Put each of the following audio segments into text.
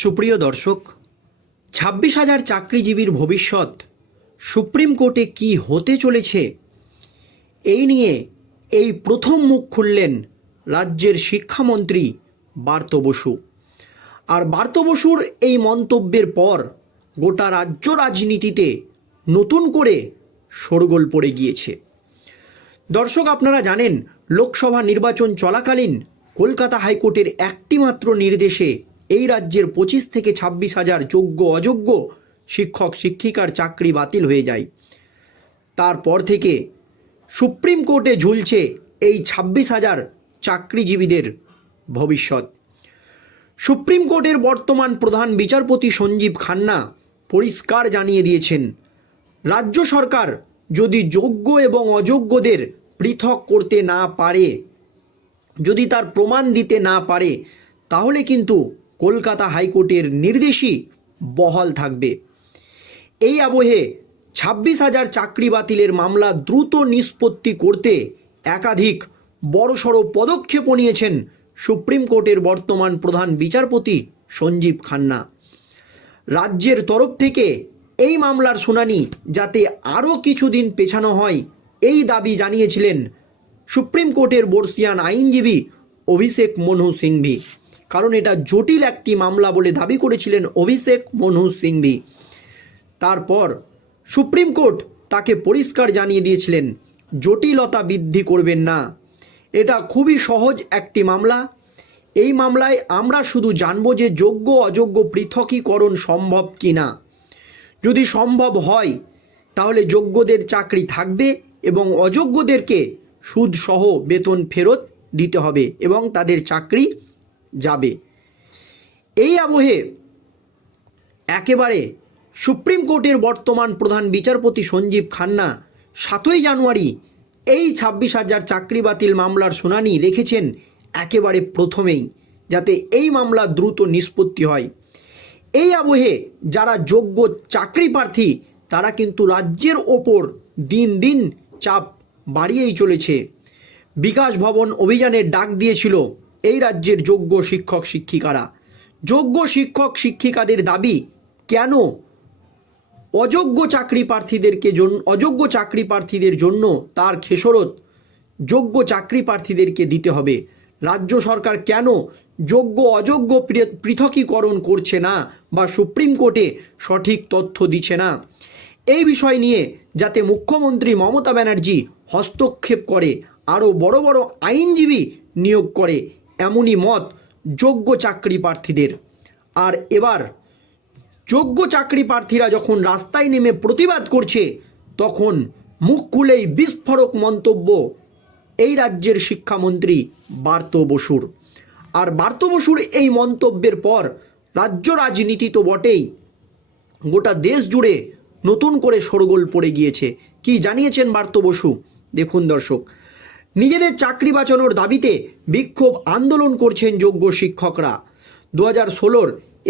সুপ্রিয় দর্শক, ছাব্বিশ হাজার চাকরিজীবীর ভবিষ্যৎ সুপ্রিম কোর্টে কি হতে চলেছে? এই নিয়ে এই প্রথম মুখ খুললেন রাজ্যের শিক্ষামন্ত্রী বার্ত বসু। আর বার্ত বসুর এই মন্তব্যের পর গোটা রাজ্য রাজনীতিতে নতুন করে শোরগোল পড়ে গিয়েছে। দর্শক, আপনারা জানেন, লোকসভা নির্বাচন চলাকালীন কলকাতা হাইকোর্টের একটি মাত্র নির্দেশে এই রাজ্যের পঁচিশ থেকে ছাব্বিশ হাজার যোগ্য অযোগ্য শিক্ষক, শিক্ষিকার চাকরি বাতিল হয়ে যায়। তারপর থেকে সুপ্রিম কোর্টে ঝুলছে এই ছাব্বিশ হাজার চাকরিজীবীদের ভবিষ্যৎ। সুপ্রিম কোর্টের বর্তমান প্রধান বিচারপতি সঞ্জীব খান্না পরিষ্কার জানিয়ে দিয়েছেন, রাজ্য সরকার যদি যোগ্য এবং অযোগ্যদের পৃথক করতে না পারে, যদি তার প্রমাণ দিতে না পারে, তাহলে কিন্তু কলকাতা হাইকোর্টের নির্দেশই বহাল থাকবে। এই আবহে ছাব্বিশ হাজার চাকরি বাতিলের মামলা দ্রুত নিষ্পত্তি করতে একাধিক বড়সড় পদক্ষেপও নিয়েছেন সুপ্রিম কোর্টের বর্তমান প্রধান বিচারপতি সঞ্জীব খান্না। রাজ্যের তরফ থেকে এই মামলার শুনানি যাতে আরও কিছুদিন পেছানো হয়, এই দাবি জানিয়েছিলেন সুপ্রিম কোর্টের বর্ষিয়ান আইনজীবী অভিষেক মনহু সিংভি। কারণ এটা জটিল একটি মামলা বলে দাবি করেছিলেন অভিষেক মনহু সিংভি। তারপর সুপ্রিম কোর্ট তাকে পরিষ্কার জানিয়ে দিয়েছিলেন, জটিলতা বৃদ্ধি করবেন না। এটা খুবই সহজ একটি মামলা। এই মামলায় আমরা শুধু জানব যে যোগ্য অযোগ্য পৃথকীকরণ সম্ভব কি না যদি সম্ভব হয়, তাহলে যোগ্যদের চাকরি থাকবে এবং অযোগ্যদেরকে সুদসহ বেতন ফেরত দিতে হবে এবং তাদের চাকরি যাবে। এই আবহে একেবারে সুপ্রিম কোর্টের বর্তমান প্রধান বিচারপতি সঞ্জীব খান্না সাতই জানুয়ারি এই ছাব্বিশ হাজার চাকরি বাতিল মামলার শুনানি রেখেছেন একেবারে প্রথমেই, যাতে এই মামলা দ্রুত নিষ্পত্তি হয়। এই আবহে যারা যোগ্য চাকরি প্রার্থী, তারা কিন্তু রাজ্যের ওপর দিন দিন চাপ বাড়িয়েই চলেছে। বিকাশ ভবন অভিযানের ডাক দিয়েছিল এই রাজ্যের যোগ্য শিক্ষক, শিক্ষিকারা। যোগ্য শিক্ষক, শিক্ষিকাদের দাবি, কেন? অযোগ্য চাকরি প্রার্থীদেরকে অযোগ্য চাকরি প্রার্থীদের জন্য তার খেসরত যোগ্য চাকরি প্রার্থীদেরকে দিতে হবে। রাজ্য সরকার কেন যোগ্য, অযোগ্য পৃথকীকরণ করছে না বা সুপ্রিম কোর্টে সঠিক তথ্য দিচ্ছে না? এই বিষয় নিয়ে যাতে মুখ্যমন্ত্রী মমতা ব্যানার্জি হস্তক্ষেপ করে, আরও বড় বড় আইনজীবী নিয়োগ করে এমনই মত যোগ্য চাকরি প্রার্থীদের। আর এবার যোগ্য চাকরি প্রার্থীরা যখন রাস্তায় নেমে প্রতিবাদ করছে, তখন মুখ খুলেই বিস্ফোরক মন্তব্য এই রাজ্যের শিক্ষামন্ত্রী বার্ত বসুর। আর বার্ত বসুর এই মন্তব্যের পর রাজ্য রাজনীতি তো বটেই। গোটা দেশ জুড়ে নতুন করে শোরগোল পড়ে গিয়েছে। কি জানিয়েছেন বার্ত বসু? দেখুন দর্শক নিজেদের চাকরি বাঁচানোর দাবিতে বিক্ষোভ আন্দোলন করছেন যোগ্য শিক্ষকরা। দু হাজার ষোলোর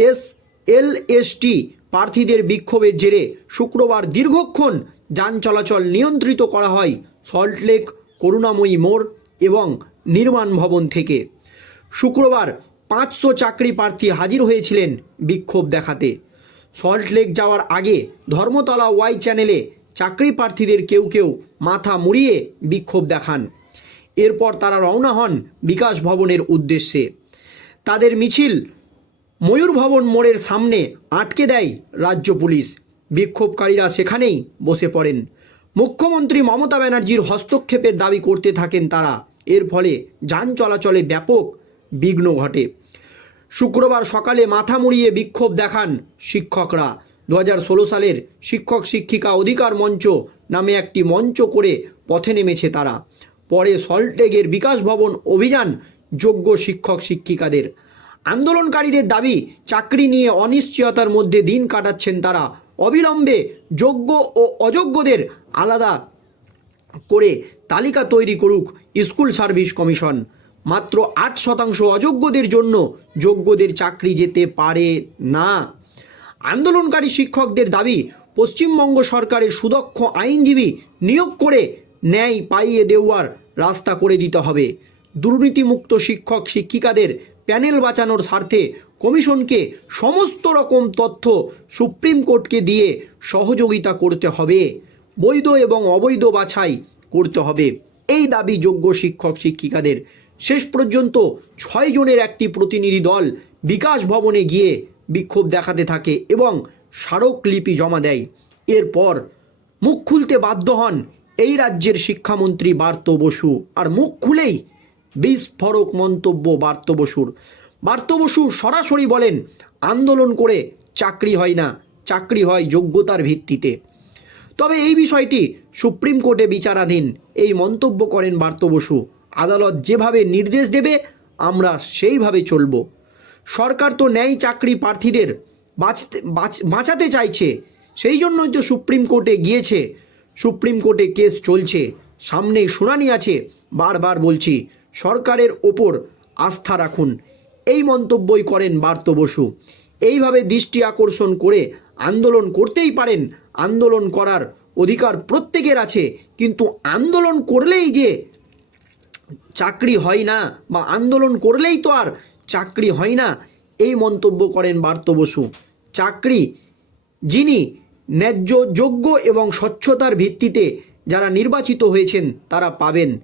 এস এল এসটি প্রার্থীদের বিক্ষোভের জেরে শুক্রবার দীর্ঘক্ষণ যান চলাচল নিয়ন্ত্রিত করা হয় সল্টলেক করুণাময়ী মোড় এবং নির্মাণ ভবন থেকে। শুক্রবার পাঁচশো চাকরি প্রার্থী হাজির হয়েছিলেন বিক্ষোভ দেখাতে। সল্টলেক যাওয়ার আগে ধর্মতলা ওয়াই চ্যানেলে চাকরি প্রার্থীদের কেউ কেউ মাথা মুড়িয়ে বিক্ষোভ দেখান। এরপর তারা রওনা হন বিকাশ ভবনের উদ্দেশ্যে। তাদের মিছিল ময়ূর ভবন মোড়ের সামনে আটকে দেয় রাজ্য পুলিশ। বিক্ষোভকারীরা সেখানেই বসে পড়েন। মুখ্যমন্ত্রী মমতা ব্যানার্জির হস্তক্ষেপের দাবি করতে থাকেন তারা। এর ফলে যান চলাচলে ব্যাপক বিঘ্ন ঘটে। শুক্রবার সকালে মাথা মুড়িয়ে বিক্ষোভ দেখান শিক্ষকরা। দু হাজার ষোলো সালের শিক্ষক শিক্ষিকা অধিকার মঞ্চ নামে একটি মঞ্চ করে পথে নেমেছে তারা। পরে সল্টলেগের বিকাশ ভবন অভিযান যোগ্য শিক্ষক শিক্ষিকাদের। আন্দোলনকারীদের দাবি, চাকরি নিয়ে অনিশ্চয়তার মধ্যে দিন কাটাচ্ছেন তারা। অবিলম্বে যোগ্য ও অযোগ্যদের আলাদা করে তালিকা তৈরি করুক স্কুল সার্ভিস কমিশন। মাত্র আট শতাংশ অযোগ্যদের জন্য যোগ্যদের চাকরি যেতে পারে না। আন্দোলনকারী শিক্ষকদের দাবি, পশ্চিমবঙ্গ সরকারের সুদক্ষ আইনজীবী নিয়োগ করে ন্যায় পাইয়ে দেওয়ার রাস্তা করে দিতে হবে। দুর্নীতিমুক্ত শিক্ষক, শিক্ষিকাদের প্যানেল বাঁচানোর স্বার্থে কমিশনকে সমস্ত রকম তথ্য সুপ্রিম কোর্টকে দিয়ে সহযোগিতা করতে হবে। বৈধ এবং অবৈধ বাছাই করতে হবে। এই দাবি যোগ্য শিক্ষক, শিক্ষিকাদের। শেষ পর্যন্ত ছয় জনের একটি প্রতিনিধি দল বিকাশ ভবনে গিয়ে বিক্ষোভ দেখাতে থাকে এবং স্মারকলিপি জমা দেয়। এরপর মুখ খুলতে বাধ্য হন এই রাজ্যের শিক্ষামন্ত্রী বার্ত বসু। আর মুখ খুলেই বিস্ফোরক মন্তব্য বার্ত বসুর। বার্ত বসু সরাসরি বলেন, আন্দোলন করে চাকরি হয় না, চাকরি হয় যোগ্যতার ভিত্তিতে। তবে এই বিষয়টি সুপ্রিম কোর্টে বিচারাধীন। এই মন্তব্য করেন বার্ত বসু। আদালত যেভাবে নির্দেশ দেবে, আমরা সেইভাবে চলব। সরকার তো ন্যায় চাকরি প্রার্থীদের বাঁচতে, বাঁচ- বাঁচাতে চাইছে। সেই জন্যই তো সুপ্রিম কোর্টে গিয়েছে সুপ্রিম কোর্টে কেস চলছে। সামনে শুনানি আছে, বারবার বলছি। সরকারের ওপর আস্থা রাখুন। এই মন্তব্যই করেন বার্ত বসু। এইভাবে দৃষ্টি আকর্ষণ করে আন্দোলন করতেই পারেন। আন্দোলন করার অধিকার প্রত্যেকের আছে, কিন্তু আন্দোলন করলেই যে চাকরি হয় না বা আন্দোলন করলেই তো আর চাকরি হয় না, এই মন্তব্য করেন বার্ত বসু। চাকরি যিনি ন্যায্য, যোগ্য এবং স্বচ্ছতার ভিত্তিতে যারা নির্বাচিত হয়েছেন, তারা পাবেন।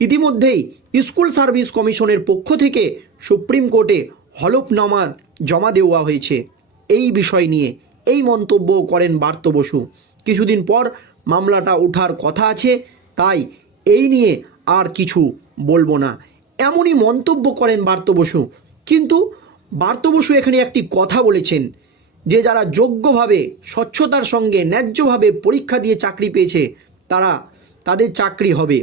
ইতিমধ্যেই স্কুল সার্ভিস কমিশনের পক্ষ থেকে সুপ্রিম কোর্টে হলফনামা জমা দেওয়া হয়েছে। এই বিষয় নিয়ে এই মন্তব্য করেন বার্ত বসু। কিছুদিন পর মামলাটা ওঠার কথা আছে, তাই এই নিয়ে আর কিছু বলব না। এমনই মন্তব্য করেন বার্ত বসু। কিন্তু বার্ত বসু এখানে একটি কথা বলেছেন। যে যারা যোগ্যভাবে, স্বচ্ছতার সঙ্গে, ন্যায্যভাবে পরীক্ষা দিয়ে চাকরি পেয়েছে, তারা তাদের চাকরি হবে।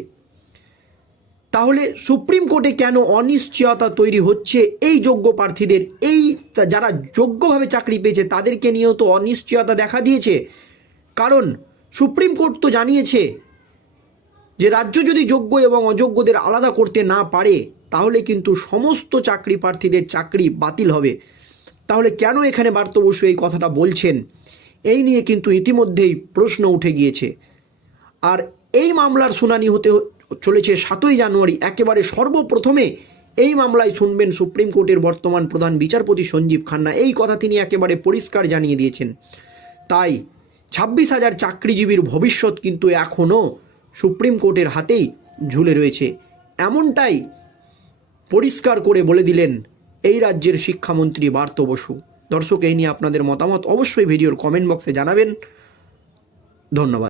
তাহলে সুপ্রিম কোর্টে কেন অনিশ্চয়তা তৈরি হচ্ছে এই যোগ্য প্রার্থীদের? এই যারা যোগ্যভাবে চাকরি পেয়েছে, তাদেরকে নিয়েও তো অনিশ্চয়তা দেখা দিয়েছে। কারণ সুপ্রিম কোর্ট তো জানিয়েছে যে রাজ্য যদি যোগ্য এবং অযোগ্যদের আলাদা করতে না পারে, তাহলে কিন্তু সমস্ত চাকরি প্রার্থীদের চাকরি বাতিল হবে। তাহলে কেন এখানে বার্ত বসু এই কথাটা বলছেন? এই নিয়ে কিন্তু ইতিমধ্যেই প্রশ্ন উঠে গিয়েছে। আর এই মামলার শুনানি হতে চলেছে সাতই জানুয়ারি, একেবারে সর্বপ্রথমে এই মামলায় শুনবেন সুপ্রিম কোর্টের বর্তমান প্রধান বিচারপতি সঞ্জীব খান্না। এই কথা তিনি একেবারে পরিষ্কার জানিয়ে দিয়েছেন। তাই ছাব্বিশ হাজার চাকরিজীবীর ভবিষ্যৎ কিন্তু এখনও সুপ্রিম কোর্টের হাতেই ঝুলে রয়েছে। এমনটাই পরিষ্কার করে বলে দিলেন এই রাজ্যের শিক্ষামন্ত্রী বার্ত বসু। দর্শক, এই নিয়ে আপনাদের মতামত অবশ্যই ভিডিওর কমেন্ট বক্সে জানাবেন। ধন্যবাদ।